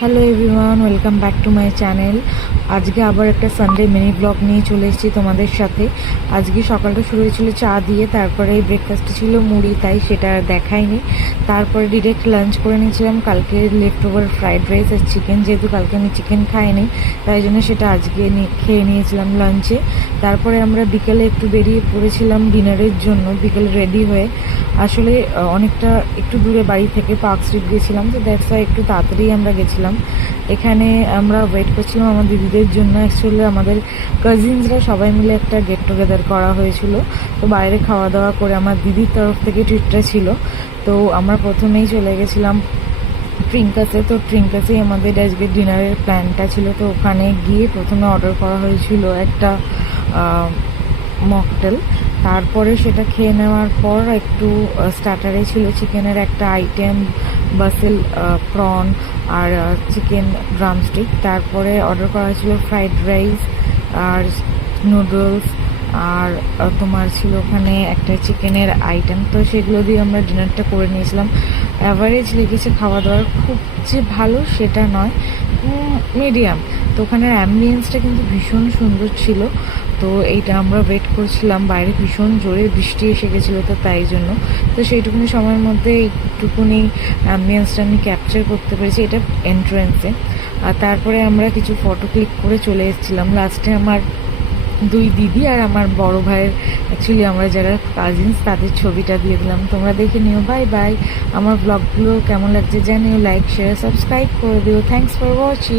Hello everyone, welcome back to my channel. আজকে আবার একটা সানডে মিনি ব্লগ নিয়ে চলে এসেছি তোমাদের সাথে। আজকে সকালটা শুরু হয়েছিল চা দিয়ে, তারপরে ব্রেকফাস্টে ছিল মুড়ি, তাই সেটা আর দেখাইনি। তারপরে ডিরেক্ট লাঞ্চ করে নিয়েছিলাম কালকে লেফট ওভার ফ্রাইড রাইস আর চিকেন, যেহেতু কালকে আমি চিকেন খাইনি তাই জন্য সেটা আজকে খেয়ে নিয়েছিলাম লাঞ্চে। তারপরে আমরা বিকেলে একটু বেরিয়ে পড়েছিলাম ডিনারের জন্য, বিকেলে রেডি হয়ে। আসলে অনেকটা একটু দূরে বাড়ি থেকে পার্ক স্ট্রিট গেছিলাম, তো দ্যাটস ওয়াই একটু তাড়াতাড়ি আমরা গেছিলাম। এখানে আমরা ওয়েট করছিলাম আমার দিদিদের জন্য। অ্যাকচুয়ালি আমাদের কাজিনসরা সবাই মিলে একটা গেট টুগেদার করা হয়েছিল, তো বাইরে খাওয়া দাওয়া করে আমার দিদির তরফ থেকে ট্রিটটা ছিল। তো আমরা প্রথমেই চলে গেছিলাম ট্রিঙ্কাসে। তো ট্রিঙ্কাসেই আমাদের আজকে ডিনারের প্ল্যানটা ছিল। তো ওখানে গিয়ে প্রথমে অর্ডার করা হয়েছিল একটা মকটেল। তারপরে সেটা খেয়ে নেওয়ার পর একটু স্টার্টারে ছিল চিকেনের একটা আইটেম, বাসেল প্রন আর চিকেন ড্রামস্টিক। তারপরে অর্ডার করা ছিল ফ্রাইড রাইস আর নুডলস, আর তোমার ছিল ওখানে একটা চিকেনের আইটেম। তো সেগুলো দিয়ে আমরা ডিনারটা করে নিয়েছিলাম। অ্যাভারেজ লেগেছে খাওয়া দাওয়ার, খুব যে ভালো সেটা নয়, মিডিয়াম। তো ওখানের অ্যাম্বিয়েন্সটা কিন্তু ভীষণ সুন্দর ছিল। তো এইটা আমরা ওয়েট করছিলাম, বাইরে ভীষণ জোরে বৃষ্টি এসে গেছিলো, তো তাই জন্য তো সেইটুকুনি সময়ের মধ্যে একটুকুনি অ্যাম্বিয়েন্সটা আমি ক্যাপচার করতে পেরেছি, এটা এন্ট্রেন্সে। আর তারপরে আমরা কিছু ফটো ক্লিক করে চলে এসেছিলাম। লাস্টে আমার দুই দিদি আর আমার বড় ভাইয়ের, অ্যাকচুয়ালি আমরা যারা কাজিনস তাদের ছবিটা দিয়ে দিলাম। তোমরা দেখে নিও। Bye bye. আমার ব্লগগুলো কেমন লাগছে জানিও, লাইক শেয়ার সাবস্ক্রাইব করে দিও। Thanks for watching.